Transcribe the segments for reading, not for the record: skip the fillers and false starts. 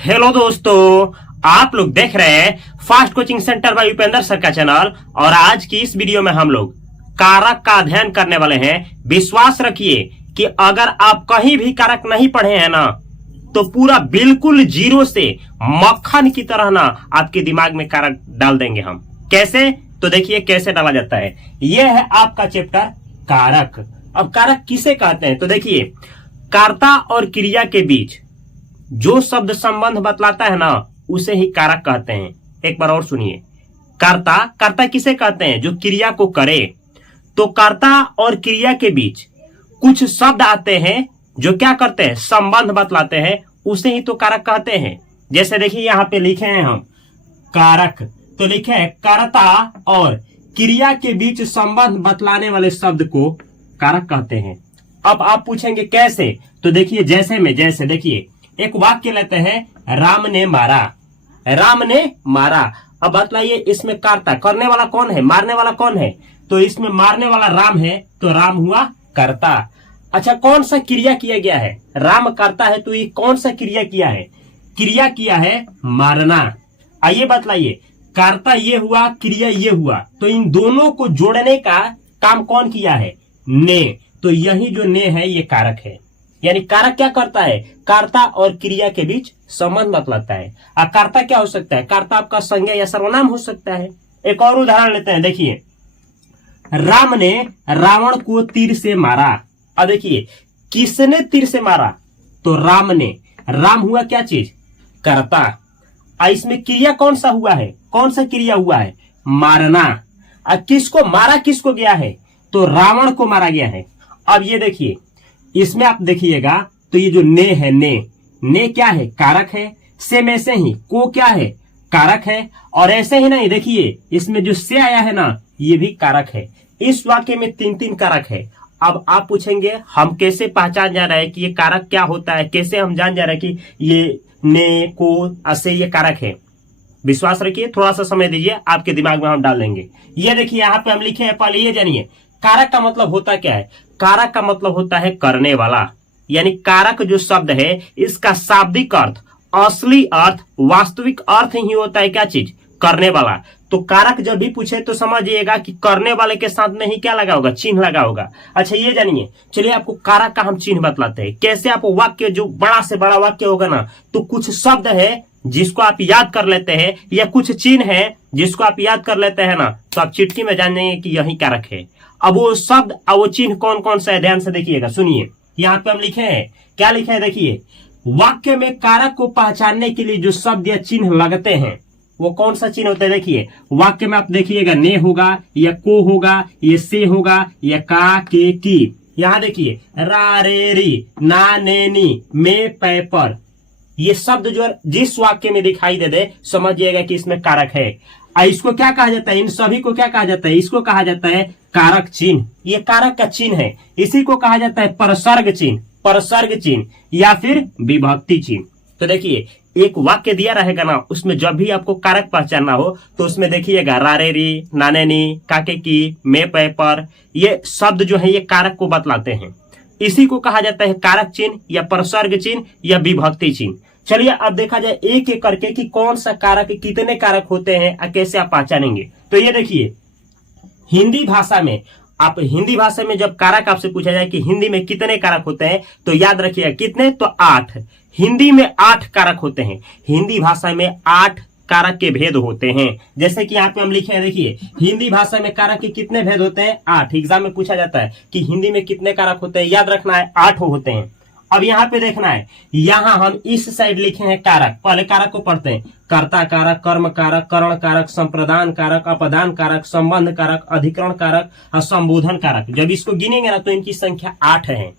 Hello दोस्तों, आप लोग देख रहे हैं fast coaching centre by Upendra sir का चैनल। और आज की इस वीडियो में हम लोग कारक का अध्ययन करने वाले हैं। विश्वास रखिए कि अगर आप कहीं भी कारक नहीं पढ़े हैं ना, तो पूरा बिल्कुल जीरो से मक्खन की तरह ना आपके दिमाग में कारक डाल देंगे हम। कैसे? तो देखिए कैसे डाला जाता है। यह है आपका चैप्टर कारक। अब कारक किसे कहते हैं? तो देखिए, कर्ता और क्रिया के बीच जो शब्द संबंध बतलाता है ना, उसे ही कारक कहते हैं। एक बार और सुनिए, कर्ता किसे कहते हैं? जो क्रिया को करे। तो कर्ता और क्रिया के बीच कुछ शब्द आते हैं जो क्या करते हैं? संबंध बतलाते हैं, उसे ही तो कारक कहते हैं। जैसे देखिए यहाँ पे लिखे हैं हम कारक, तो लिखे हैं कर्ता और क्रिया के बीच संबंध बतलाने वाले शब्द को कारक कहते हैं। अब आप पूछेंगे कैसे? तो देखिए जैसे देखिए, एक वाक्य लेते हैं, राम ने मारा। राम ने मारा। अब बतलाइए इसमें कर्ता, करने वाला कौन है? मारने वाला कौन है? तो इसमें मारने वाला राम है, तो राम हुआ कर्ता। अच्छा, कौन सा क्रिया किया गया है? राम करता है, तो ये कौन सा क्रिया किया है? क्रिया किया है मारना। आइए बतलाइए, कर्ता ये हुआ, क्रिया ये हुआ, तो इन दोनों को जोड़ने का काम कौन किया है? ने। तो यही जो ने है ये कारक है। यानी कारक क्या करता है? कर्ता और क्रिया के बीच संबंध बतलाता है। कर्ता क्या हो सकता है? कर्ता आपका संज्ञा या सर्वनाम हो सकता है। एक और उदाहरण लेते हैं, देखिए, राम ने रावण को तीर से मारा। अब देखिए, किसने तीर से मारा? तो राम ने। राम हुआ क्या चीज? कर्ता। इसमें क्रिया कौन सा हुआ है? कौन सा क्रिया हुआ है? मारना। किसको मारा? किसको गया है? तो रावण को मारा गया है। अब ये देखिए, इसमें आप देखिएगा तो ये जो ने है, ने क्या है? कारक है। से में से ही को क्या है? कारक है। और ऐसे ही नहीं, देखिए इसमें जो से आया है ना, ये भी कारक है। इस वाक्य में तीन तीन कारक है। अब आप पूछेंगे हम कैसे पहचान जा रहे हैं कि ये कारक क्या होता है? कैसे हम जान जा रहे हैं कि ये ने को से ये कारक है? विश्वास रखिए, थोड़ा सा समय दीजिए, आपके दिमाग में हम डाल देंगे। ये देखिए यहाँ पे हम लिखे हैं, पहले ये जानिए कारक का मतलब होता क्या है। कारक का मतलब होता है करने वाला। यानी कारक जो शब्द है, इसका शाब्दिक अर्थ, असली अर्थ, वास्तविक अर्थ ही होता है क्या चीज? करने वाला। तो कारक जब भी पूछे तो समझिएगा कि करने वाले के साथ में ही क्या लगा होगा? चिन्ह लगा होगा। अच्छा ये जानिए, चलिए आपको कारक का हम चिन्ह बतलाते हैं। कैसे? आप वाक्य जो बड़ा से बड़ा वाक्य होगा ना, तो कुछ शब्द है जिसको आप याद कर लेते हैं, या कुछ चिन्ह है जिसको आप याद कर लेते हैं ना, तो आप चिट्ठी में जान जाएंगे कि यही कारक है। अब वो शब्द और वो चिन्ह कौन कौन सा है, ध्यान से देखिएगा, सुनिए। यहाँ पे हम लिखे हैं, क्या लिखे हैं? देखिए, वाक्य में कारक को पहचानने के लिए जो शब्द या चिन्ह लगते हैं, वो कौन सा चिन्ह होता है? देखिए वाक्य में आप देखिएगा, ने होगा या को होगा, ये से होगा या का के की। यहाँ देखिए, रा रे री, ना ने नी, मे पै पर, ये शब्द जो जिस वाक्य में दिखाई दे समझिएगा कि इसमें कारक है। इसको क्या कहा जाता है? इन सभी को क्या कहा जाता है? इसको कहा जाता है कारक चिन्ह। ये कारक का चिन्ह है। इसी को कहा जाता है परसर्ग चिन्ह या फिर विभक्ति चिन्ह। तो देखिए, एक वाक्य दिया रहेगा ना, उसमें जब भी आपको कारक पहचानना हो तो उसमें देखिएगा रारे री, नाने नी, काके की, मे पे पर, ये शब्द जो है ये कारक को बतलाते हैं। इसी को कहा जाता है कारक चिन्ह या परसर्ग चिन्ह या विभक्ति चिन्ह। चलिए अब देखा जाए एक एक करके कि कौन सा कारक, कितने कारक होते हैं और कैसे आप पहचानेंगे। तो ये देखिए, हिंदी भाषा में जब कारक आपसे पूछा जाए कि हिंदी में कितने कारक होते हैं, तो याद रखिएगा कितने? तो 8। हिंदी में 8 कारक होते हैं। हिंदी भाषा में 8 कारक के भेद होते हैं। जैसे कि यहाँ पे हम लिखे हैं, देखिए हिंदी भाषा में कारक के कितने भेद होते हैं? 8। एग्जाम में पूछा जाता है कि हिंदी में कितने कारक होते हैं, याद रखना है 8 होते हैं। अब यहाँ पे देखना है, यहाँ हम इस साइड लिखे हैं कारक। पहले कारक को पढ़ते हैं, कर्ता कारक, कर्म कारक, करण कारक, संप्रदान कारक, अपदान कारक, संबंध कारक, अधिकरण कारक और संबोधन कारक। जब इसको गिनेंगे ना तो इनकी संख्या 8 है।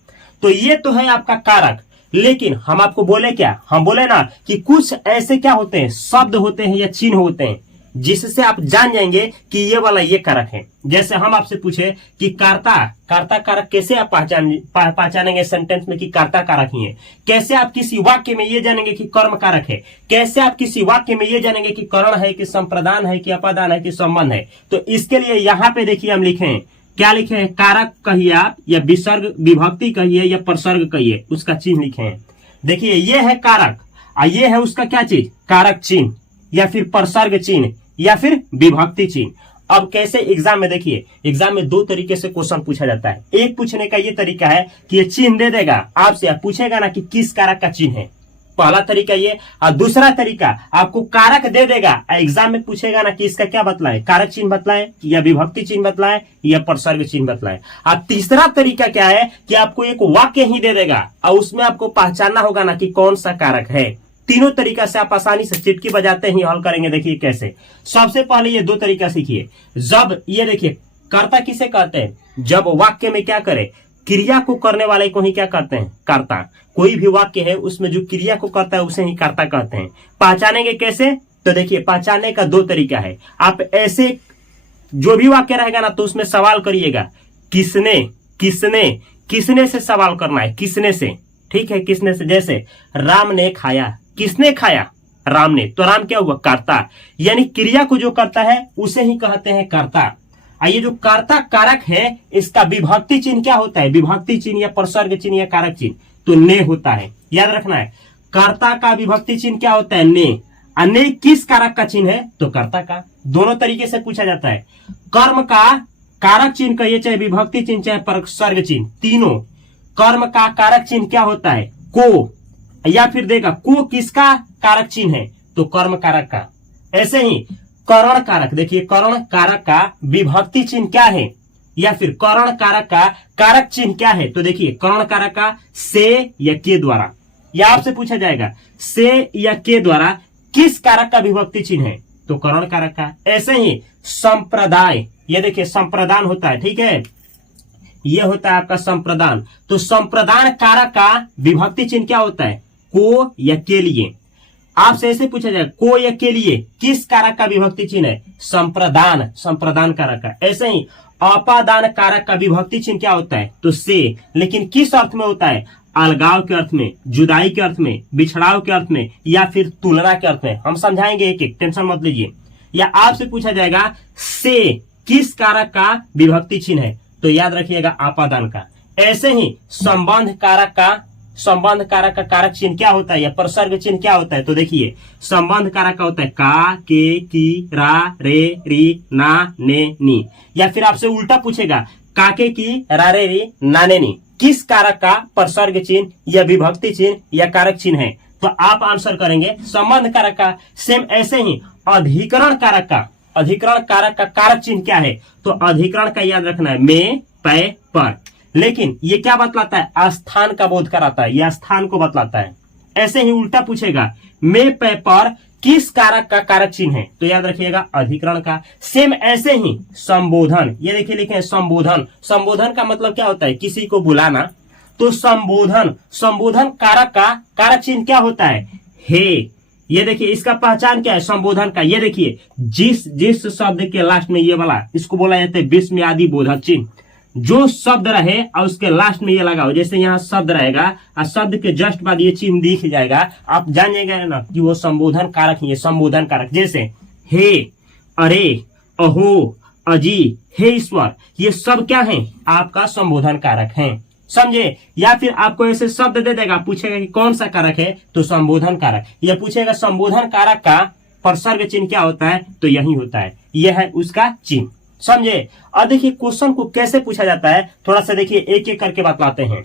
तो ये तो है आपका कारक। लेकिन हम आपको बोले क्या? हम बोले ना कि कुछ ऐसे क्या होते हैं, शब्द होते हैं या चिन्ह होते हैं, जिससे आप जान जाएंगे कि ये वाला ये कारक है। जैसे हम आपसे पूछे कि कर्ता कारक कैसे आप पहचानेंगे सेंटेंस में कि कर्ता कारक ही है? कैसे आप किसी वाक्य में ये जानेंगे कि कर्म कारक है? कैसे आप किसी वाक्य में ये जानेंगे कि करण है कि संप्रदान है कि अपादान है कि संबंध है? तो इसके लिए यहाँ पे देखिए हम लिखे हैं, क्या लिखे हैं? कारक कहिए आप, या विसर्ग विभक्ति कहिए या प्रसर्ग कहिए, उसका चिन्ह लिखे हैं। देखिए ये है कारक। ये है उसका क्या चीज, कारक चिन्ह या फिर प्रसर्ग चिन्ह या फिर विभक्ति चिन्ह। अब कैसे एग्जाम में, देखिए एग्जाम में दो तरीके से क्वेश्चन पूछा जाता है। एक पूछने का ये तरीका है कि ये चिन्ह दे देगा आपसे, पूछेगा ना कि किस कारक का चिन्ह है, पहला तरीका ये। और दूसरा तरीका आपको कारक दे देगा, एग्जाम में पूछेगा ना कि इसका क्या बतलाएं, कारक चिन्ह बतलाएं या विभक्ति चिन्ह बतलाएं या प्रसर्ग चिन्ह बतलाएं। और तीसरा तरीका क्या है कि आपको एक वाक्य ही दे देगा और उसमें आपको पहचानना होगा ना कि कौन सा कारक है। तीनों तरीका से आप आसानी से चिटकी बजाते ही हल करेंगे। देखिए कैसे, सबसे पहले ये दो तरीका सीखिए। जब ये देखिए कर्ता किसे कहते हैं, जब वाक्य में क्या करे, क्रिया को करने वाले को ही क्या कहते हैं, कर्ता। कोई भी वाक्य है उसमें जो क्रिया को करता है उसे ही कर्ता कहते हैं। पहचानेंगे कैसे, तो देखिए पहचानने का दो तरीका है। आप ऐसे जो भी वाक्य रहेगा ना तो उसमें सवाल करिएगा, किसने किसने किसने से सवाल करना है, किसने से, ठीक है, किसने से। जैसे राम ने खाया, किसने खाया, राम ने, तो राम क्या हुआ, कर्ता, यानी क्रिया को जो करता है उसे ही कहते हैं कर्ता। ये जो कर्ता कारक है इसका विभक्ति चिन्ह क्या होता है, विभक्ति चिन्ह या प्रसर्ग चिन्ह या कारक चिन्ह, तो ने होता है। याद रखना है, कर्ता का विभक्ति चिन्ह क्या होता है, ने। ने किस कारक का चिन्ह है, तो कर्ता का। दोनों तरीके से पूछा जाता है। कर्म का कारक चिन्ह कहिए, चाहे विभक्ति चिन्ह चाहे प्रसर्ग चिन्ह, तीनों। कर्म का कारक चिन्ह क्या होता है, को, या फिर देगा को किसका कारक चिन्ह है, तो कर्म कारक का। ऐसे ही करण कारक, देखिए करण कारक का विभक्ति चिन्ह क्या है, या फिर करण कारक का कारक चिन्ह क्या है, तो देखिए करण कारक का से या के द्वारा। यह आपसे पूछा जाएगा, से या के द्वारा किस कारक का विभक्ति चिन्ह है, तो करण कारक का। ऐसे ही संप्रदाय, ये देखिए संप्रदान होता है, ठीक है, ये होता है आपका संप्रदान। तो संप्रदान कारक का विभक्ति चिन्ह क्या होता है, को या के लिए। आपसे ऐसे पूछा जाए, को या के लिए किस कारक का विभक्ति चिन्ह है, संप्रदान, संप्रदान कारक का। ऐसे ही अपादान कारक का विभक्ति चिन्ह क्या होता है, तो से, लेकिन किस अर्थ में होता है, अलगाव के अर्थ में, जुदाई के अर्थ में, बिछड़ाव के अर्थ में, या फिर तुलना के अर्थ में। हम समझाएंगे एक एक, टेंशन मत लीजिए। या आपसे पूछा जाएगा, से किस कारक का विभक्ति चिन्ह है, तो याद रखिएगा अपादान का। ऐसे ही संबंध कारक का, संबंध कारक का कारक चिन्ह क्या होता है या प्रसर्ग चिन्ह क्या होता है, तो देखिए संबंध कारक का होता है का, के, की, रा, रे, री, ना, ने, नी। या फिर आपसे उल्टा पूछेगा, काके की, रारे, री, नाने, नी किस कारक का प्रसर्ग चिन्ह या विभक्ति चिन्ह या कारक चिन्ह है, तो आप आंसर करेंगे संबंध कारक का। सेम ऐसे ही अधिकरण कारक का, अधिकरण कारक का कारक चिन्ह क्या है, तो अधिकरण का याद रखना है, में, पै, पर। लेकिन ये क्या बतलाता है, स्थान का बोध कराता है, यह स्थान को बतलाता है। ऐसे ही उल्टा पूछेगा, में, पै, पर किस कारक का कारक चिन्ह है, तो याद रखिएगा अधिकरण का। सेम ऐसे ही संबोधन, ये देखिए लिखे हैं संबोधन। संबोधन का मतलब क्या होता है, किसी को बुलाना, तो संबोधन, संबोधन कारक का कारक चिन्ह क्या होता है, हे। ये देखिए इसका पहचान क्या है संबोधन का, ये देखिए जिस शब्द के लास्ट में ये वाला, इसको बोला जाता है विस्मयादि बोधक चिन्ह। जो शब्द रहे और उसके लास्ट में ये लगाओ, जैसे यहाँ शब्द रहेगा और शब्द के जस्ट बाद ये चिन्ह दिख जाएगा, आप जान जाएगा ना कि वो संबोधन कारक ही है, संबोधन कारक। जैसे हे, अरे, अहो, अजी, हे ईश्वर, ये सब क्या है, आपका संबोधन कारक है, समझे। या फिर आपको ऐसे शब्द दे देगा, पूछेगा कि कौन सा कारक है, तो संबोधन कारक। यह पूछेगा संबोधन कारक का प्रसर्ग चिन्ह क्या होता है, तो यही होता है, यह है उसका चिन्ह, समझे। और देखिए क्वेश्चन को कैसे पूछा जाता है, थोड़ा सा देखिए एक एक करके बतलाते हैं।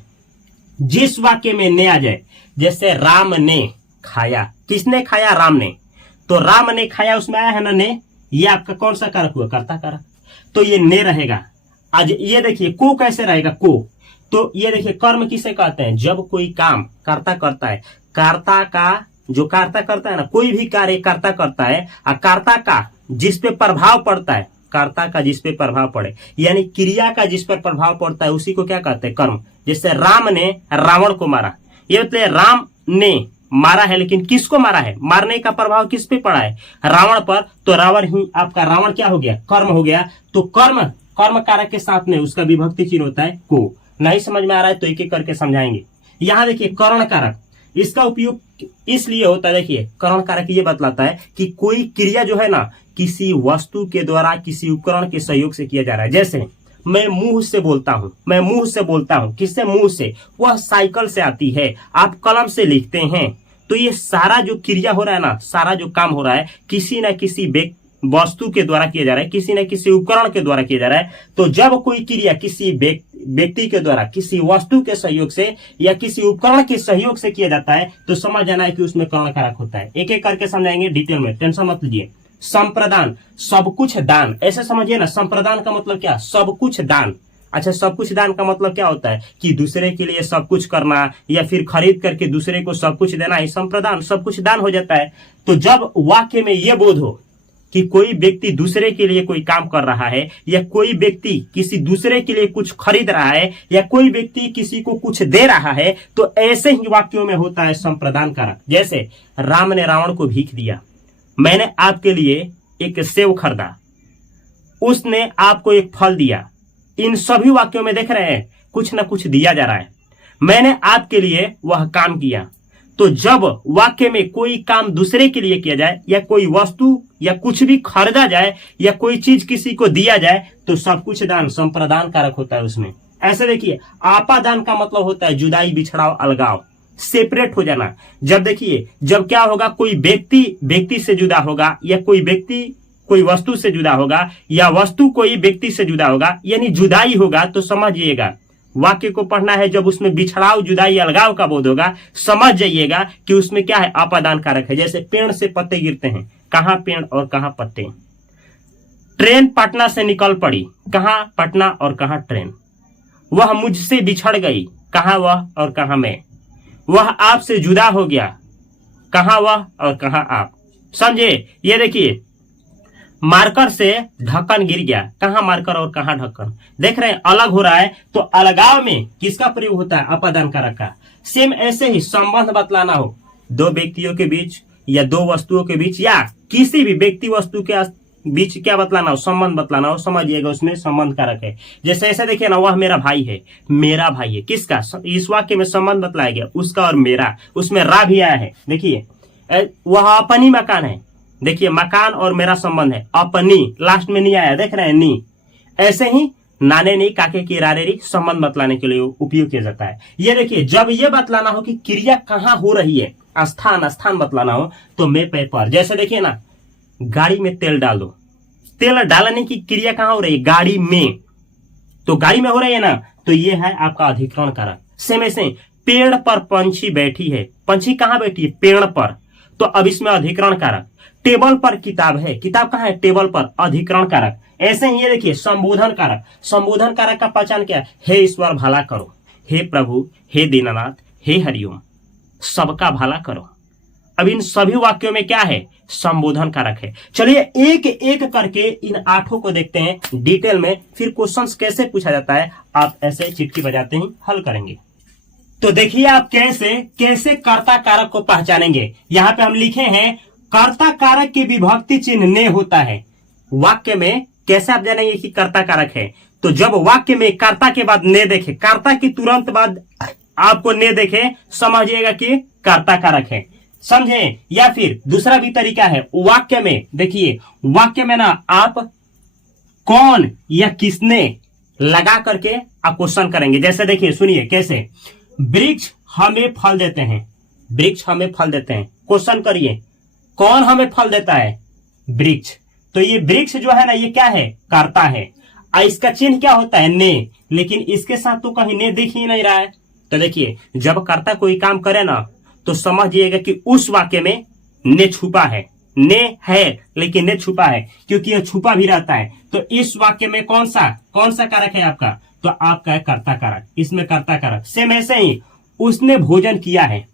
जिस वाक्य में ने आ जाए, जैसे राम ने खाया, किसने खाया, राम ने, तो राम ने खाया उसमें आया है ना ने, ये आपका कौन सा कारक हुआ, कर्ता कारक, तो ये ने रहेगा। आज ये देखिए को कैसे रहेगा, को, तो ये देखिए कर्म किसे कहते हैं, जब कोई काम कर्ता करता है, कर्ता का जो कर्ता करता है ना, कोई भी कार्य कर्ता करता है, और कर्ता का जिस पे प्रभाव पड़ता है, कर्ता का जिस पे प्रभाव पड़े, यानी क्रिया का जिस पर प्रभाव पड़ता है उसी को क्या कहते हैं, कर्म। जैसे राम ने रावण को मारा, ये मतलब राम ने मारा है, लेकिन किसको मारा है, मारने का प्रभाव किस पे पड़ा है, रावण पर, तो रावण ही आपका, रावण क्या हो गया, कर्म हो गया। तो कर्म, कर्म कारक के साथ में उसका विभक्ति चिन्ह होता है को। नहीं समझ में आ रहा है तो एक एक करके समझाएंगे। यहाँ देखिए करण कारक, इसका उपयोग इसलिए होता है, देखिए करण कारक ये बतलाता है कि कोई क्रिया जो है ना किसी वस्तु के द्वारा, किसी उपकरण के सहयोग से किया जा रहा है। जैसे मैं मुंह से बोलता हूं, मैं मुंह से बोलता हूं, किससे, मुंह से, वह साइकिल से आती है, आप कलम से लिखते हैं, तो ये सारा जो क्रिया हो रहा है ना, सारा जो काम हो रहा है किसी न किसी वस्तु के द्वारा किया जा रहा है, किसी न किसी उपकरण के द्वारा किया जा रहा है। तो जब कोई क्रिया किसी व्यक्ति के द्वारा, किसी वस्तु के सहयोग से या किसी उपकरण के सहयोग से किया जाता है तो समझ जाना है कि उसमें कर्ण कारक होता है। एक एक करके समझाएंगे डिटेल में, टेंशन मत लीजिए। संप्रदान, सब कुछ दान, ऐसे समझिए ना। संप्रदान का मतलब क्या? सब कुछ दान। अच्छा, सब कुछ दान का मतलब क्या होता है? कि दूसरे के लिए सब कुछ करना या फिर खरीद करके दूसरे को सब कुछ देना, ही संप्रदान, सब कुछ दान हो जाता है। तो जब वाक्य में यह बोध हो कि कोई व्यक्ति दूसरे के लिए कोई काम कर रहा है, या कोई व्यक्ति किसी दूसरे के लिए कुछ खरीद रहा है, या कोई व्यक्ति किसी को कुछ दे रहा है, तो ऐसे ही वाक्यों में होता है संप्रदान कारक। जैसे राम ने रावण को भीख दिया, मैंने आपके लिए एक सेव खरीदा, उसने आपको एक फल दिया। इन सभी वाक्यों में देख रहे हैं कुछ ना कुछ दिया जा रहा है। मैंने आपके लिए वह काम किया। तो जब वाक्य में कोई काम दूसरे के लिए किया जाए, या कोई वस्तु या कुछ भी खरीदा जाए, या कोई चीज किसी को दिया जाए, तो सब कुछ दान, संप्रदान कारक होता है उसमें। ऐसे देखिए, आपादान का मतलब होता है जुदाई, बिछड़ाव, अलगाव, सेपरेट हो जाना। जब देखिए, जब क्या होगा, कोई व्यक्ति से जुदा होगा, या कोई व्यक्ति कोई वस्तु से जुदा होगा, या वस्तु कोई व्यक्ति से जुदा होगा, यानी जुदाई होगा, तो समझिएगा वाक्य को पढ़ना है। जब उसमें बिछड़ाव, जुदाई, अलगाव का बोध होगा, समझ जाइएगा कि उसमें क्या है, आपादान कारक है। जैसे पेड़ से पत्ते गिरते हैं, कहां पेड़ और कहां पत्ते। ट्रेन पटना से निकल पड़ी, कहां पटना और कहां ट्रेन। वह मुझसे बिछड़ गई, कहां वह और कहां मैं। वह आपसे जुदा हो गया, कहां वह और कहां आप। समझे? ये देखिए, मार्कर से ढक्कन गिर गया, कहां मार्कर और कहां ढक्कन। देख रहे हैं, अलग हो रहा है। तो अलगाव में किसका प्रयोग होता है? अपादान कारक का। सेम ऐसे ही संबंध बतलाना हो दो व्यक्तियों के बीच, या दो वस्तुओं के बीच, या किसी भी व्यक्ति वस्तु के बीच क्या बतलाना हो? संबंध बतलाना हो, समझिएगा उसमें संबंध कारक है। जैसे ऐसे देखिए ना, वह मेरा भाई है, मेरा भाई है, किसका? इस वाक्य में संबंध बतलाया गया, उसका और मेरा। उसमें रा भी आया है। देखिए, वह अपनी मकान है, देखिए मकान और मेरा संबंध है, अपनी, लास्ट में नहीं आया, देख रहे हैं, नी। ऐसे ही नाने नी, काके की रारे री, संबंध बतलाने के लिए उपयोग किया जाता है। ये देखिए, जब ये बतलाना हो कि क्रिया कहां हो रही है, स्थान बतलाना हो, तो मैं पे पर। जैसे देखिए ना, गाड़ी में तेल डाल दो, तेल डालने की क्रिया कहां हो रही है? गाड़ी में। तो गाड़ी में हो रही है ना, तो ये है आपका अधिकरण कारक। सेम ऐसे, पेड़ पर पंछी बैठी है, पंछी कहां बैठी है? पेड़ पर। तो अब इसमें अधिकरण कारक। टेबल पर किताब है, किताब कहां है? टेबल पर, अधिकरण कारक। ऐसे ही ये देखिए, संबोधन कारक। संबोधन कारक का पहचान क्या है? हे ईश्वर भला करो, हे प्रभु, हे दीनानाथ, हे हरिओम, सबका भला करो। अब इन सभी वाक्यों में क्या है? संबोधन कारक है। चलिए एक एक करके इन 8 को देखते हैं डिटेल में, फिर क्वेश्चंस कैसे पूछा जाता है आप ऐसे चिटकी बजाते ही हल करेंगे। तो देखिए आप कैसे कर्ता कारक को पहचानेंगे। यहां पे हम लिखे हैं, कर्ता कारक के विभक्ति चिन्ह ने होता है। वाक्य में कैसे आप जानेंगे कि कर्ता कारक है? तो जब वाक्य में कर्ता के बाद ने देखे, कर्ता की तुरंत बाद आपको ने देखे, समझिएगा कि कर्ता कारक है। समझे? या फिर दूसरा भी तरीका है, वाक्य में देखिए, वाक्य में ना आप कौन या किसने लगा करके आप क्वेश्चन करेंगे। जैसे देखिए, सुनिए कैसे, वृक्ष हमें फल देते हैं, वृक्ष हमें फल देते हैं। क्वेश्चन करिए, कौन हमें फल देता है? वृक्ष। तो ये वृक्ष जो है ना, ये क्या है? कर्ता है। इसका चिन्ह क्या होता है? ने। लेकिन इसके साथ तो कहीं ने दिख ही नहीं रहा है। तो देखिए, जब कर्ता कोई काम करे ना, तो समझिएगा कि उस वाक्य में ने छुपा है। ने है लेकिन ने छुपा है, क्योंकि यह छुपा भी रहता है। तो इस वाक्य में कौन सा कारक है आपका? तो आपका है कर्ता कारक, इसमें कर्ता कारक। सेम ऐसे ही, उसने भोजन किया है,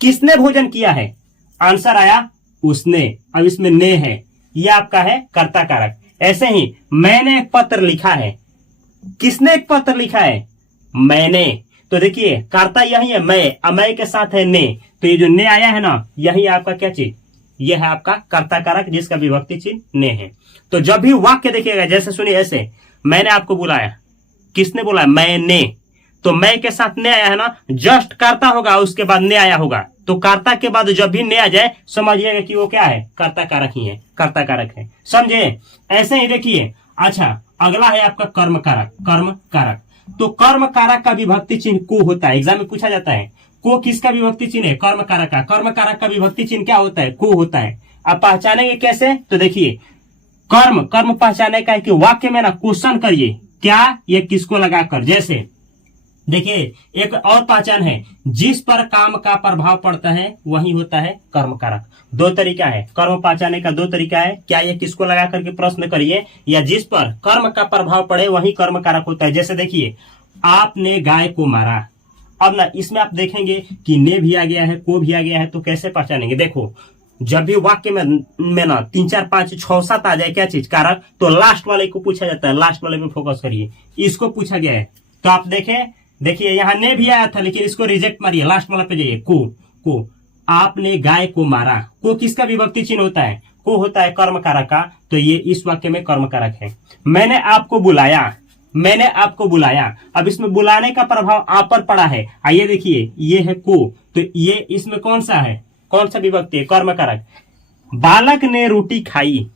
किसने भोजन किया है? आंसर आया उसने। अब इसमें ने है, यह आपका है कर्ता कारक। ऐसे ही, मैंने एक पत्र लिखा है, किसने एक पत्र लिखा है? मैंने। तो देखिए, कर्ता यही है मैं, मैं के साथ है ने। तो ये जो ने आया है ना, यही आपका क्या चीज? यह है आपका कर्ता कारक, जिसका विभक्ति चिन्ह ने है। तो जब भी वाक्य देखिएगा, जैसे सुनिए ऐसे, मैंने आपको बुलाया, किसने बुलाया? मैंने। तो मैं के साथ ने आया है ना, जस्ट कर्ता होगा, उसके बाद ने आया होगा। तो कर्ता के बाद जब भी ने आ जाए, समझिएगा कि वो क्या है? कर्ता कारक ही है, कर्ता कारक है। समझे? ऐसे ही देखिए, अच्छा अगला है आपका कर्म कारक। कर्म कारक, तो कर्म कारक का विभक्ति चिन्ह को होता है, एग्जाम में पूछा जाता है। को किसका विभक्ति चिन्ह है? कर्म कारक का। कर्म कारक का विभक्ति चिन्ह क्या होता है? को होता है। अब पहचानेंगे कैसे? तो देखिए, कर्म कर्म पहचाने का है कि वाक्य में ना क्वेश्चन करिए क्या ये किसको लगाकर। जैसे देखिए, एक और पहचान है, जिस पर काम का प्रभाव पड़ता है वही होता है कर्म कारक। दो तरीका है कर्म पहचाने का, दो तरीका है। क्या ये किसको लगा करके प्रश्न करिए, या जिस पर कर्म का प्रभाव पड़े वही कर्म कारक होता है। जैसे देखिए, आपने गाय को मारा। अब ना इसमें आप देखेंगे कि ने भी आ गया है, को भी आ गया है, तो कैसे पहचानेंगे? देखो, जब भी वाक्य में ना 3 4 5 6 7 आ जाए क्या चीज? कारक, तो लास्ट वाले को पूछा जाता है। लास्ट वाले में फोकस करिए, इसको पूछा गया है। तो आप देखिए यहाँ ने भी आया था, लेकिन इसको रिजेक्ट मारिए, लास्ट वाला पे जाइए। को आपने गाय को मारा। को किसका विभक्ति चिन्ह होता है? को होता है कर्म कारक का। तो ये इस वाक्य में कर्म कारक है। मैंने आपको बुलाया। अब इसमें बुलाने का प्रभाव आप पर पड़ा है। आइए देखिए, ये है को, तो ये इसमें कौन सा है? कौन सा विभक्ति है? कर्म कारक। बालक ने रोटी खाई।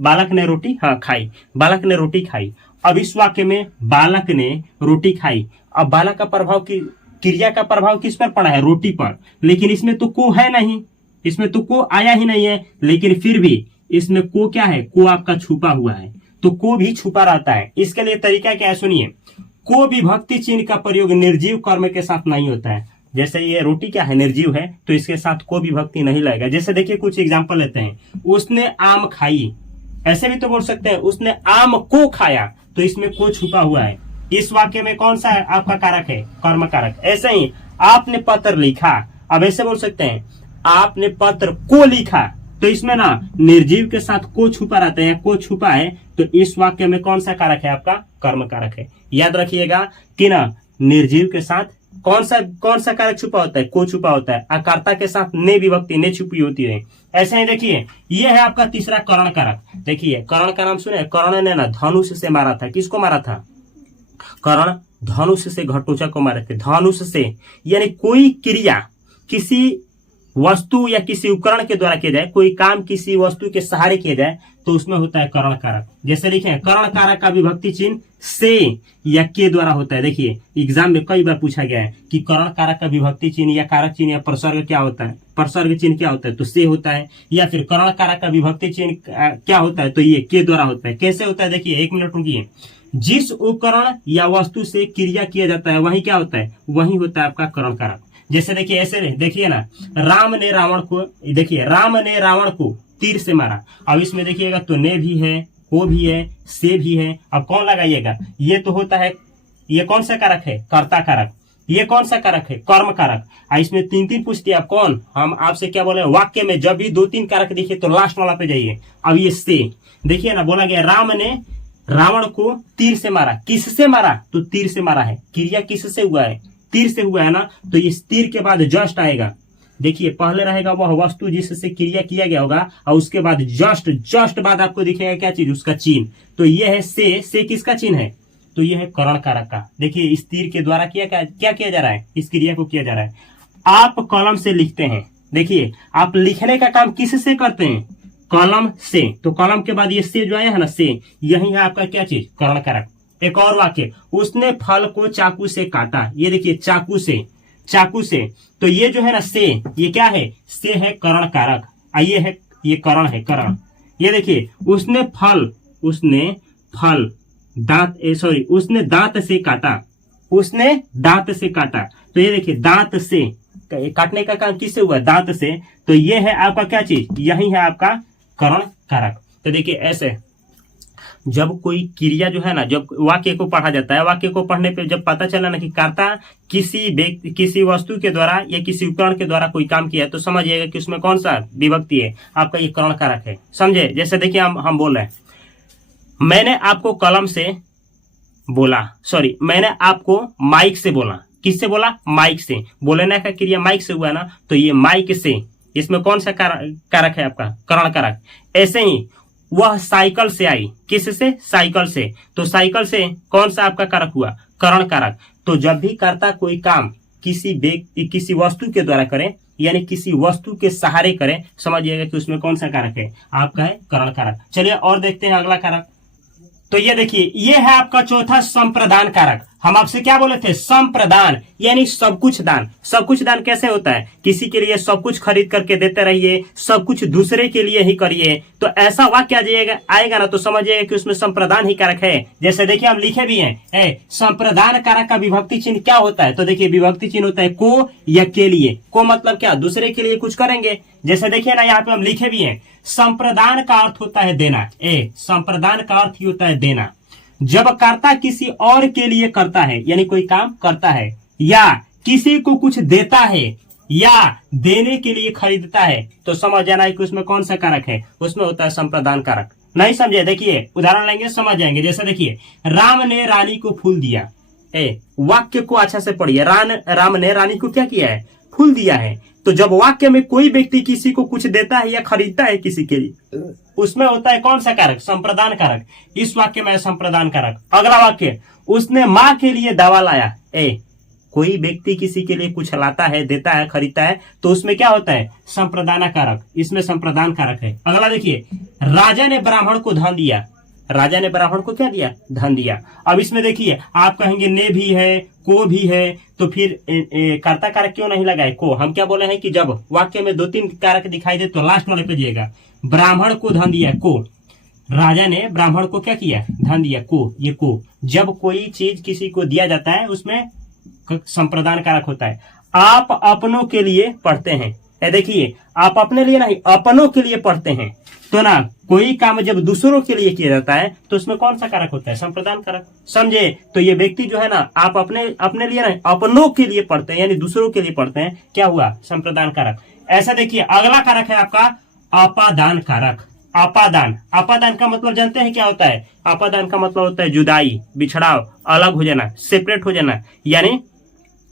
बालक ने रोटी खाई। अब इस वाक्य में बालक ने रोटी खाई। अब बालक का प्रभाव की क्रिया का प्रभाव किस पर पड़ा है? रोटी पर। लेकिन इसमें तो को है नहीं, इसमें तो को आया ही नहीं है। लेकिन फिर भी इसमें को क्या है? को आपका छुपा हुआ है, तो को भी छुपा रहता है। इसके लिए तरीका क्या है सुनिए। को विभक्ति चिन्ह का प्रयोग निर्जीव कर्म के साथ नहीं होता है। जैसे ये रोटी क्या है? निर्जीव है, तो इसके साथ को विभक्ति नहीं लगेगा। जैसे देखिए, कुछ एग्जाम्पल लेते हैं। उसने आम खाई, ऐसे भी तो बोल सकते हैं उसने आम को खाया, तो इसमें को छुपा हुआ है। इस वाक्य में कौन सा आपका कारक है? कर्म कारक। ऐसे ही आपने पत्र लिखा। अब ऐसे बोल सकते हैं आपने पत्र को लिखा, तो इसमें ना निर्जीव के साथ को छुपा रहता है, को छुपा है, तो इस वाक्य में कौन सा कारक है? आपका कर्म कारक है। याद रखिएगा कि ना निर्जीव के साथ कौन सा कारक छुपा होता है? को छुपा होता है। अकर्ता के साथ ने विभक्ति ने छुपी होती है। ऐसे ही देखिए, ये है आपका तीसरा कर्ण कारक। देखिए, कर्ण का नाम सुने? कर्ण ने ना धनुष से मारा था। किसको मारा था? कर्ण धनुष से घटोत्कच को मारे थे। धनुष से यानी कोई क्रिया किसी वस्तु या किसी उपकरण के द्वारा किया जाए, कोई काम किसी वस्तु के सहारे किया जाए, तो उसमें होता है कर्ण कारक। जैसे लिखे, कर्ण कारक का विभक्ति चिन्ह से या के द्वारा होता है। देखिए, एग्जाम में कई बार पूछा गया है कि कर्ण कारक का विभक्ति चिन्ह या कारक चिन्ह या प्रसर्ग क्या होता है? प्रसर्ग चिन्ह क्या होता है? तो से होता है। या फिर कर्ण कारक का विभक्ति चिन्ह क्या होता है? तो ये के द्वारा होता है। कैसे होता है? देखिए, 1 मिनट रुकिए। जिस उपकरण या वस्तु से क्रिया किया जाता है वही क्या होता है? वही होता है आपका कर्ण कारक। जैसे देखिए, ऐसे देखिए ना, राम ने रावण को तीर से मारा। अब इसमें देखिएगा, तो ने भी है, को भी है, से भी है। अब कौन लगाइएगा? ये तो होता है, ये कौन सा कारक है? कर्ता कारक। ये कौन सा कारक है? कर्म कारक। इसमें 3 पूछ दिया। कौन? हम आपसे क्या बोले? वाक्य में जब भी 2-3 कारक दिखे तो लास्ट वाला पे जाइए। अब ये से देखिए ना, बोला गया राम ने रावण को तीर से मारा। किससे मारा? तो तीर से मारा है। क्रिया किससे हुआ है? तीर से हुआ है ना, तो इस तीर के बाद जस्ट आएगा। देखिए, पहले रहेगा वह वस्तु जिससे क्रिया किया गया होगा, और उसके बाद जस्ट बाद आपको दिखेगा क्या चीज? उसका चिन्ह। तो ये है से किसका चिन्ह है? तो ये है कर्ण कारक का। देखिए, इस तीर के द्वारा क्या किया जा रहा है? इस क्रिया को किया जा रहा है। आप कलम से लिखते हैं। देखिए, आप लिखने का काम किससे करते हैं? कलम से। तो कलम के बाद ये से जो आया है ना, से, यही है आपका क्या चीज? कर्ण कारक। एक और वाक्य, उसने फल को चाकू से काटा। ये देखिए, चाकू से, तो ये जो है ना से, ये क्या है? से है कर्ण कारक। ये कर्ण है, कर्ण। ये देखिए, उसने दांत से काटा। तो ये देखिए, दांत से काटने का काम किससे हुआ? दांत से। तो ये है आपका क्या चीज? यही है आपका कर्ण कारक। तो देखिए, ऐसे जब कोई क्रिया जो है ना, जब वाक्य को पढ़ा जाता है, वाक्य को पढ़ने पे जब पता चला ना कि कर्ता किसी वस्तु के द्वारा या किसी उपकरण के द्वारा कोई काम किया, तो समझिएगा कि उसमें कौन सा विभक्ति है? आपका ये कर्ण कारक है। समझे? जैसे देखिए, हम बोल रहे हैं, मैंने आपको कलम से बोला, मैंने आपको माइक से बोला। किससे बोला? माइक से। बोलने का क्रिया माइक से हुआ ना, तो ये माइक से, इसमें कौन सा कारक है? आपका कर्ण कारक। ऐसे ही वह साइकिल से आई। किससे? साइकिल से। तो साइकिल से कौन सा आपका कारक हुआ? कर्ण कारक। तो जब भी कर्ता कोई काम किसी वस्तु के द्वारा करे, यानी किसी वस्तु के सहारे करे, समझिएगा कि उसमें कौन सा कारक है? आपका है कर्ण कारक। चलिए और देखते हैं अगला कारक। तो ये देखिए, ये है आपका चौथा संप्रदान कारक। हम आपसे क्या बोले थे, संप्रदान यानी सब कुछ दान। सब कुछ दान कैसे होता है, किसी के लिए सब कुछ खरीद करके देते रहिए, सब कुछ दूसरे के लिए ही करिए। तो ऐसा वाक्य आ जाएगा, आएगा ना तो समझिएगा कि उसमें संप्रदान ही कारक है। जैसे देखिए हम लिखे भी हैं, संप्रदान कारक का विभक्ति चिन्ह क्या होता है, तो देखिए विभक्ति चिन्ह होता है को या के लिए। को मतलब क्या, दूसरे के लिए कुछ करेंगे। जैसे देखिए ना यहाँ पे हम लिखे भी हैं, संप्रदान का अर्थ होता है देना। संप्रदान का अर्थ ही होता है देना। जब कर्ता किसी और के लिए करता है, यानी कोई काम करता है, या किसी को कुछ देता है, या देने के लिए खरीदता है, तो समझ जाना है कि उसमें कौन सा कारक है, उसमें होता है संप्रदान कारक। नहीं समझे, देखिए उदाहरण लेंगे समझ जाएंगे। जैसे देखिए, राम ने रानी को फूल दिया। वाक्य को अच्छा से पढ़िए, राम ने रानी को क्या किया है, फूल दिया है। तो जब वाक्य में कोई व्यक्ति किसी को कुछ देता है या खरीदता है किसी के लिए, उसमें होता है कौन सा कारक, संप्रदान कारक। इस वाक्य में संप्रदान कारक। अगला वाक्य, उसने माँ के लिए दवा लाया। कोई व्यक्ति किसी के लिए कुछ लाता है, देता है, खरीदता है, तो उसमें क्या होता है, संप्रदान कारक। इसमें संप्रदान कारक है। अगला देखिए, राजा ने ब्राह्मण को धन दिया। राजा ने ब्राह्मण को क्या दिया, धन दिया। अब इसमें देखिए आप कहेंगे ने भी है, को भी है, तो फिर कर्ता कारक क्यों नहीं लगाए, को। हम क्या बोले हैं कि जब वाक्य में 2-3 कारक दिखाई दे तो लास्ट वाले पे जाइएगा। ब्राह्मण को धन दिया, को। राजा ने ब्राह्मण को क्या किया, धन दिया, को। ये को, जब कोई चीज किसी को दिया जाता है उसमें संप्रदान कारक होता है। आप अपनों के लिए पढ़ते हैं। देखिए, आप अपने लिए नहीं, अपनों के लिए पढ़ते हैं। तो ना, कोई काम जब दूसरों के लिए किया जाता है तो उसमें कौन सा कारक होता है, संप्रदान कारक। समझे, तो ये व्यक्ति जो है ना, आप अपने लिए नहीं, अपनों के लिए पढ़ते हैं, यानी दूसरों के लिए पढ़ते हैं, क्या हुआ, संप्रदान कारक। ऐसा देखिए, अगला कारक है आपका अपादान कारक। अपादान, अपादान का मतलब जानते हैं क्या होता है, अपादान का मतलब होता है जुदाई, बिछड़ाव, अलग हो जाना, सेपरेट हो जाना, यानी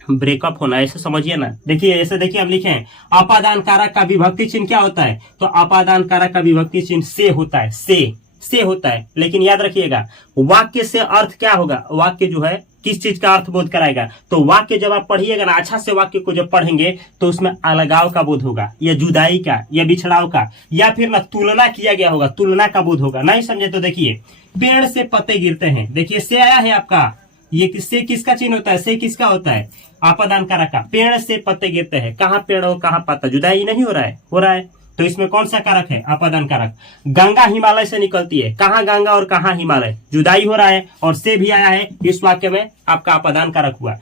ब्रेकअप होना, ऐसे समझिए ना। देखिए ऐसे देखिए हम लिखे हैं, अपादान कारक का विभक्ति चिन्ह क्या होता है, तो अपादान कारक का विभक्ति चिन्ह से होता है, से होता है। लेकिन याद रखिएगा, वाक्य से अर्थ क्या होगा, वाक्य जो है किस चीज का अर्थ बोध कराएगा। तो वाक्य जब आप पढ़िएगा ना, अच्छा से वाक्य को जब पढ़ेंगे तो उसमें अलगाव का बोध होगा, या जुदाई का, या बिछड़ाव का, या फिर ना तुलना किया गया होगा, तुलना का बोध होगा। नहीं समझे तो देखिए, पेड़ से पत्ते गिरते हैं। देखिए से आया है आपका, ये से किसका चिन्ह होता है, से किसका होता है, अपादान कारक का। पेड़ से पत्ते गिरते हैं, कहाँ पेड़ और कहाँ पत्ता, जुदाई नहीं हो रहा है, हो रहा है, तो इसमें कौन सा कारक है, अपादान कारक। गंगा हिमालय से निकलती है, कहाँ गंगा और कहाँ हिमालय, जुदाई हो रहा है, और से भी आया है, इस वाक्य में आपका अपादान कारक हुआ।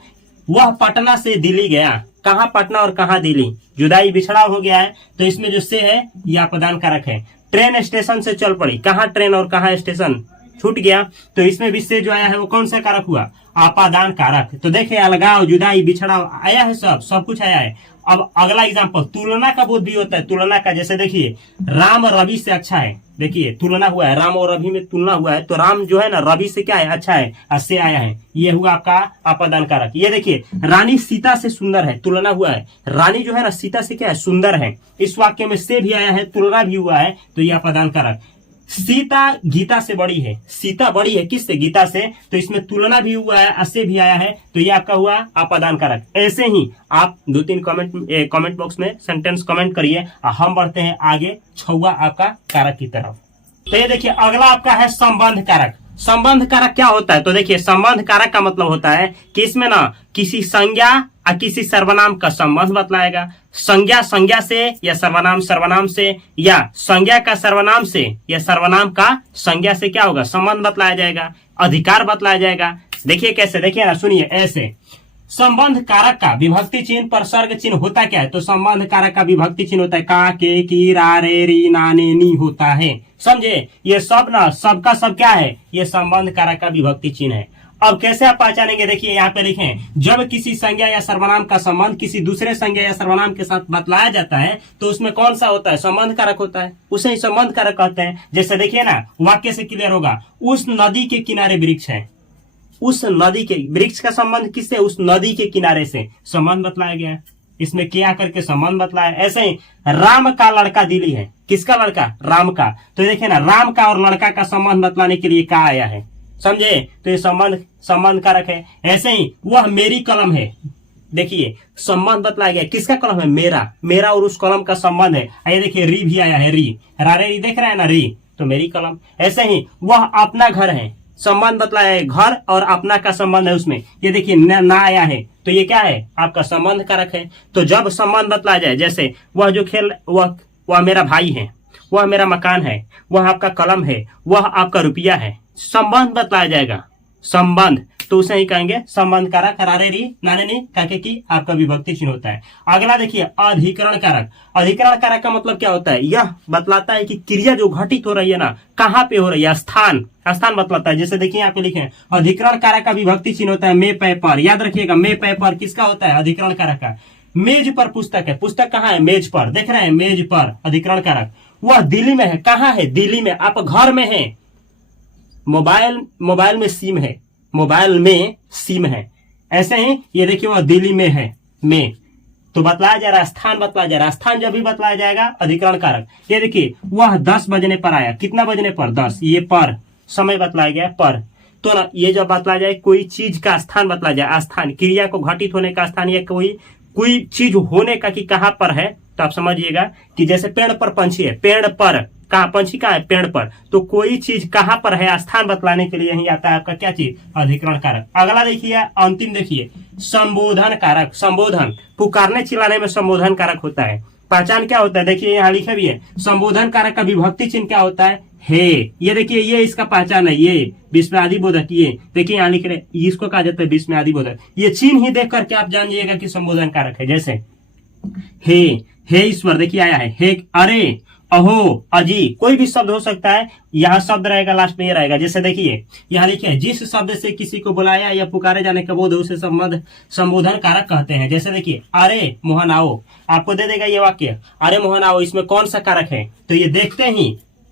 वह पटना से दिल्ली गया, कहाँ पटना और कहाँ दिल्ली, जुदाई बिछड़ाव हो गया है, तो इसमें जो से है ये अपादान कारक है। ट्रेन स्टेशन से चल पड़ी, कहाँ ट्रेन और कहाँ स्टेशन, छूट गया, तो इसमें भी से जो आया है वो कौन सा कारक हुआ, अपादान कारक। तो देखिए अलगाव, जुदाई, बिछड़ाव आया है, सब कुछ आया है। अब अगला एग्जांपल, तुलना का बोध भी होता है, तुलना का। जैसे देखिए, राम रवि से अच्छा है। देखिए तुलना हुआ है, राम और रवि में तुलना हुआ है, तो राम जो है ना रवि से क्या है, अच्छा है, से आया है, ये हुआ आपका अपादान कारक। ये देखिए, रानी सीता से सुंदर है, तुलना हुआ है, रानी जो है ना सीता से क्या है, सुंदर है। इस वाक्य में से भी आया है, तुलना भी हुआ है, तो ये अपादान कारक। सीता गीता से बड़ी है, सीता बड़ी है किससे, गीता से, तो इसमें तुलना भी हुआ है, असे भी आया है, तो ये आपका हुआ अपादान कारक। ऐसे ही आप 2-3 कमेंट बॉक्स में सेंटेंस कमेंट करिए। हम बढ़ते हैं आगे 6वां आपका कारक की तरफ। तो ये देखिए अगला आपका है संबंध कारक। संबंध कारक क्या होता है, तो देखिए संबंध कारक का मतलब होता है कि इसमें ना किसी संज्ञा और किसी सर्वनाम का संबंध बतलाएगा। संज्ञा संज्ञा से, या सर्वनाम सर्वनाम से, या संज्ञा का सर्वनाम से, या सर्वनाम का संज्ञा से क्या होगा, संबंध बतलाया जाएगा, अधिकार बतलाया जाएगा। देखिए कैसे, देखिए ना, सुनिए ऐसे। संबंध कारक का विभक्ति चिन्ह पर सर्ग चिन्ह होता क्या है, तो संबंध कारक का विभक्ति चिन्ह होता है का, के, की, रा, रे, री, ना, ने, नी होता है। समझे, ये सब ना, सबका सब क्या है, ये संबंध कारक का विभक्ति चिन्ह है। अब कैसे आप पहचानेंगे, देखिए यहाँ पे लिखें, जब किसी संज्ञा या सर्वनाम का संबंध किसी दूसरे संज्ञा या सर्वनाम के साथ बतलाया जाता है तो उसमें कौन सा होता है, संबंध कारक होता है, उसे ही संबंध कारक कहते हैं। जैसे देखिए ना, वाक्य से क्लियर होगा, उस नदी के किनारे वृक्ष है, उस नदी के, वृक्ष का संबंध किससे, उस नदी के किनारे से, संबंध बतलाया गया है, इसमें क्या करके संबंध बतलाया। ऐसे ही राम का लड़का दिली है, किसका लड़का, राम का, तो देखिए ना, राम का और लड़का का संबंध बतलाने के लिए क्या आया है, समझे, तो ये संबंध कारक है। ऐसे ही वह मेरी कलम है, देखिए संबंध बतलाया गया, किसका कलम है, मेरा और उस कलम का संबंध है। ये देखिए री भी आया है, री, रारे री देख रहा है ना, री, तो मेरी कलम। ऐसे ही वह अपना घर है, संबंध बतलाया है, घर और अपना का संबंध है उसमें, ये देखिए ना आया है, तो ये क्या है आपका संबंध कारक है। तो जब संबंध बतलाया जाए, जैसे वह जो खेल वह मेरा भाई है, वह मेरा मकान है, वह आपका कलम है, वह आपका रुपया है, संबंध बतलाया जाएगा, संबंध, तो उसे ही कहेंगे संबंध कारक, करारे री नाने नी काके की आपका विभक्ति चिन्ह होता है। अगला देखिए अधिकरण कारक। अधिकरण कारक का मतलब क्या होता है, यह बतलाता है कि क्रिया जो घटित हो रही है ना कहाँ पे हो रही है, स्थान, स्थान बतलाता है। जैसे देखिए यहाँ पे लिखे हैं अधिकरण कारक का विभक्ति चिन्ह होता है मे पे पर, याद रखिएगा मे पे पर किसका होता है, अधिकरण कारक का। मेज पर पुस्तक है, पुस्तक कहाँ है, मेज पर, देख रहे हैं मेज पर, अधिकरण कारक। वह दिल्ली में है, कहाँ है, दिल्ली में, आप घर में है, मोबाइल में सिम है, मोबाइल में सिम है, ऐसे ही ये देखिए वह दिल्ली में है, में, तो बतलाया जा रहा है, स्थान बतलाया जा रहा है। स्थान जब भी बतलाया जाएगा अधिकरण कारक। ये देखिए वह 10 बजने पर आया, कितना बजने पर, 10, ये पर, समय बतलाया गया पर, तो ना ये जब बतलाया जाए कोई चीज का स्थान बतलाया जाए, स्थान क्रिया को घटित होने का स्थान, या कोई चीज होने का कि कहाँ पर है, तो आप समझिएगा कि जैसे पेड़ पर पंछी है, पेड़ पर, कहाँ पंछी कहाँ है, पेड़ पर, तो कोई चीज कहाँ पर है स्थान बतलाने के लिए यही आता है आपका क्या चीज, अधिकरण कारक। अगला देखिए अंतिम देखिए संबोधन कारक। संबोधन, पुकारने चिल्लाने में संबोधन कारक होता है। पहचान क्या होता है, देखिए यहाँ लिखे भी है, संबोधन कारक का विभक्ति चिन्ह क्या होता है, हे, ये देखिए ये इसका पहचान है, ये विस्मयादि बोधक, ये देखिए यहाँ लिख रहे, इसको कहा जाता है विस्मयादि बोधक। ये चिन्ह ही देख करके आप जानिएगा कि संबोधन कारक है। जैसे हे ईश्वर, देखिए आया है, हे, अरे, अहो, अजी, कोई भी शब्द हो सकता है, यहाँ शब्द रहेगा, लास्ट में ये रहेगा। जैसे देखिए यहाँ लिखे जिस शब्द से किसी को बुलाया या पुकारे जाने का बोध उसे संबोधन कारक कहते हैं। जैसे देखिए अरे मोहन आओ, आपको दे देगा ये वाक्य, अरे मोहन आओ, इसमें कौन सा कारक है, तो ये देखते ही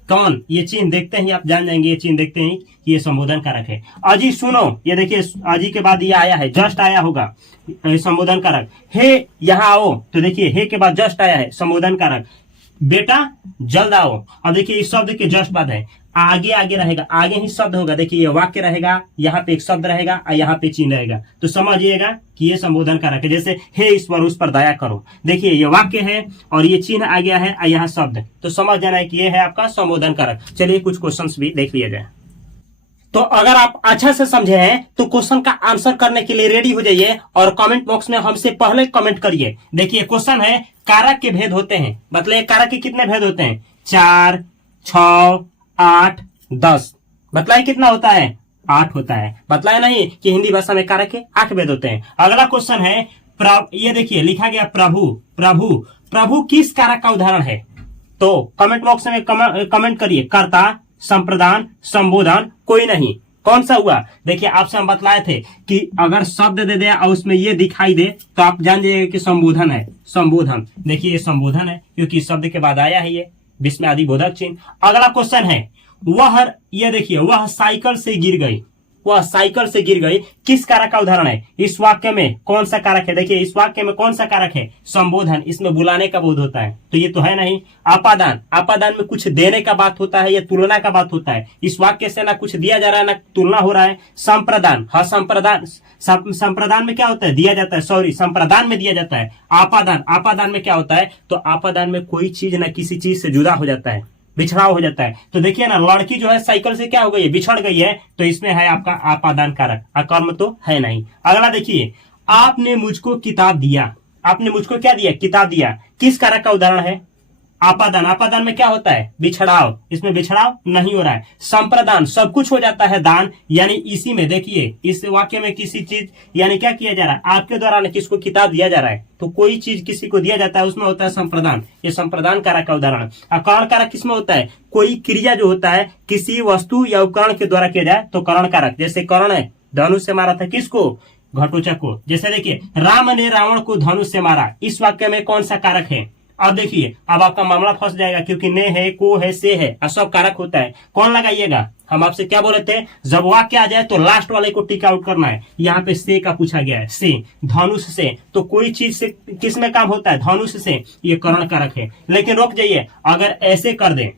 कौन, ये चिन्ह देखते ही आप जान जाएंगे, ये चिन्ह देखते ही कि ये संबोधन कारक है। अजी सुनो, ये देखिए अजी के बाद ये आया है, जस्ट आया होगा, संबोधन कारक। हे यहाँ आओ, तो देखिए हे के बाद जस्ट आया है, संबोधन कारक। बेटा जल्द आओ, अब देखिए इस शब्द के जस्ट बाद है, आगे रहेगा, आगे ही शब्द होगा, देखिए ये वाक्य रहेगा, यहाँ पे एक शब्द रहेगा और यहाँ पे चिन्ह रहेगा, तो समझिएगा कि ये संबोधन कारक है। जैसे हे ईश्वर उस पर दया करो, देखिए ये वाक्य है और ये चिन्ह आ गया है और यहाँ शब्द, तो समझ जाना है कि ये है आपका संबोधन कारक। चलिए कुछ क्वेश्चंस भी देख लिया जाए। तो अगर आप अच्छा से समझे हैं तो क्वेश्चन का आंसर करने के लिए रेडी हो जाइए और कमेंट बॉक्स में हमसे पहले कमेंट करिए। देखिए क्वेश्चन है कारक के भेद होते हैं, मतलब कारक के कितने भेद होते हैं, 4, 6, 8, 10, बतलाइए कितना होता है, 8 होता है। बतलाया नहीं कि हिंदी भाषा में कारक के 8 भेद होते हैं। अगला क्वेश्चन है ये देखिए लिखा गया प्रभु किस कारक का उदाहरण है, तो कमेंट बॉक्स में कमेंट करिए, कर्ता, संप्रदान, संबोधन, कोई नहीं, कौन सा हुआ। देखिए आपसे हम बतलाए थे कि अगर शब्द दे दे और उसमें ये दिखाई दे तो आप जान जाइएगा कि संबोधन है, संबोधन। देखिए ये संबोधन है क्योंकि शब्द के बाद आया है ये विस्मयादि बोधक चिन्ह। अगला क्वेश्चन है ये देखिए वह साइकिल से गिर गई, वह साइकिल से गिर गई किस कारक का उदाहरण है, इस वाक्य में कौन सा कारक है, देखिए इस वाक्य में कौन सा कारक है, संबोधन, इसमें बुलाने का बोध होता है, तो ये तो है नहीं। आपादान, आपादान में कुछ देने का बात होता है या तुलना का बात होता है, इस वाक्य से ना कुछ दिया जा रहा है ना तुलना हो रहा है। संप्रदान, हाँ संप्रदान में क्या होता है, दिया जाता है, सॉरी संप्रदान में दिया जाता है। आपादान, आपादान में क्या होता है, तो आपादान में कोई चीज ना किसी चीज से जुदा हो जाता है, बिछड़ाव हो जाता है। तो देखिए ना लड़की जो है साइकिल से क्या हो गई है, बिछड़ गई है, तो इसमें है आपका आपादान कारक, अकर्म तो है नहीं। अगला देखिए आपने मुझको किताब दिया, आपने मुझको क्या दिया, किताब दिया, किस कारक का उदाहरण है, आपादान। आपादान में क्या होता है, बिछड़ाव, इसमें बिछड़ाव नहीं हो रहा है। संप्रदान, सब कुछ हो जाता है दान, यानी इसी में देखिए इस वाक्य में किसी चीज यानी क्या किया जा रहा है, आपके द्वारा ने किसको किताब दिया जा रहा है, तो कोई चीज किसी को दिया जाता है उसमें होता है संप्रदान, ये संप्रदान कारक का उदाहरण। करण कारक किसमें होता है, कोई क्रिया जो होता है किसी वस्तु या उपकरण के द्वारा किया जाए तो करण कारक। जैसे कर्ण है, धनुष से मारा था किसको, घटोचक को। जैसे देखिए राम ने रावण को धनुष से मारा, इस वाक्य में कौन सा कारक है। अब देखिए अब आपका मामला फंस जाएगा क्योंकि ने है, को है, से है, सब कारक होता है, कौन लगाइएगा। हम आपसे क्या बोले थे, जब वाक्य आ जाए तो लास्ट वाले को टिक आउट करना है। यहाँ पे से का पूछा गया है, से, धनुष से, तो कोई चीज से किस में काम होता है, धनुष से, ये करण कारक है। लेकिन रुक जाइए, अगर ऐसे कर दे,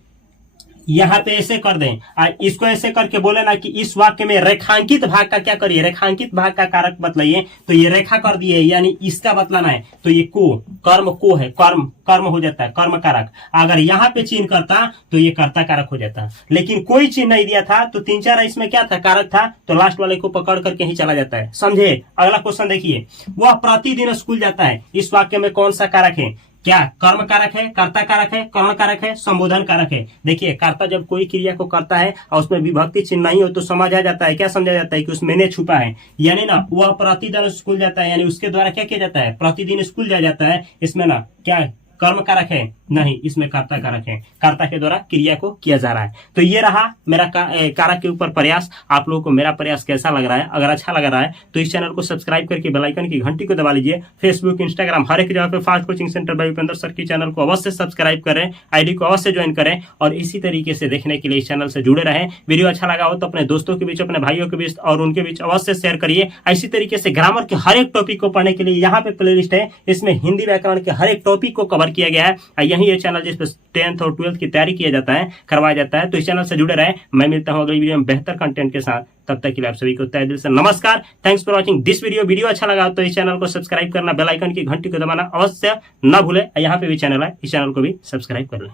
यहाँ पे ऐसे कर दें, इसको ऐसे करके बोले ना कि इस वाक्य में रेखांकित भाग का क्या करिए, रेखांकित भाग का कारक बतलाइए, तो ये रेखा कर दिए, यानी इसका बतलाना है, तो ये को कर्म को है, कर्म कर्म हो जाता है, कर्म कारक। अगर यहाँ पे चिन्ह करता तो ये कर्ता कारक हो जाता, लेकिन कोई चिन्ह नहीं दिया था, तो 3-4 इसमें क्या था, कारक था, तो लास्ट वाले को पकड़ करके ही चला जाता है। समझे? अगला क्वेश्चन देखिए, वह प्रतिदिन स्कूल जाता है, इस वाक्य में कौन सा कारक है? क्या कर्म कारक है, कर्ता कारक है, कर्ण कारक है, संबोधन कारक है? देखिए, कर्ता जब कोई क्रिया को करता है और उसमें विभक्ति चिन्ह नहीं हो तो समझ आ जाता है, क्या समझा जाता है कि उसमें ने छुपा है, यानी ना वह प्रतिदिन स्कूल जाता है, यानी उसके द्वारा क्या किया जाता है, प्रतिदिन स्कूल जाया जाता है। इसमें ना क्या कर्म कारक है? नहीं, इसमें कर्ता कारक है, कर्ता के द्वारा क्रिया को किया जा रहा है। तो ये रहा मेरा कारक के ऊपर प्रयास। आप लोगों को मेरा प्रयास कैसा लग रहा है? अगर अच्छा लग रहा है तो इस चैनल को सब्सक्राइब करके बेल आइकन की घंटी को दबा लीजिए। फेसबुक, इंस्टाग्राम, हर एक जगह पे fast coaching centre by Upendra sir की चैनल को अवश्य सब्सक्राइब करें, आईडी को अवश्य ज्वाइन करें, और इसी तरीके से देखने के लिए इस चैनल से जुड़े रहें। वीडियो अच्छा लगा हो तो अपने दोस्तों के बीच, अपने भाइयों के बीच और उनके बीच अवश्य शेयर करिए। इसी तरीके से ग्रामर के हर एक टॉपिक को पढ़ने के लिए यहाँ पे प्लेलिस्ट है, इसमें हिंदी व्याकरण के हर एक टॉपिक को कवर किया गया है। यही ये चैनल जिस पर 10th और 12th की तैयारी किया जाता है, करवाया जाता है। तो इस चैनल से जुड़े रहें। मैं मिलता हूं अगली वीडियो में बेहतर कंटेंट के साथ। तब तक के लिए आप सभी को तहे दिल से नमस्कार। Thanks for watching this video. Video अच्छा लगा तो इस चैनल को सब्सक्राइब करना, बेल आइकन की घंटी को दबाना अवश्य न भूले। यहाँ पे भी चैनल है, इस चैनल को भी सब्सक्राइब कर लें।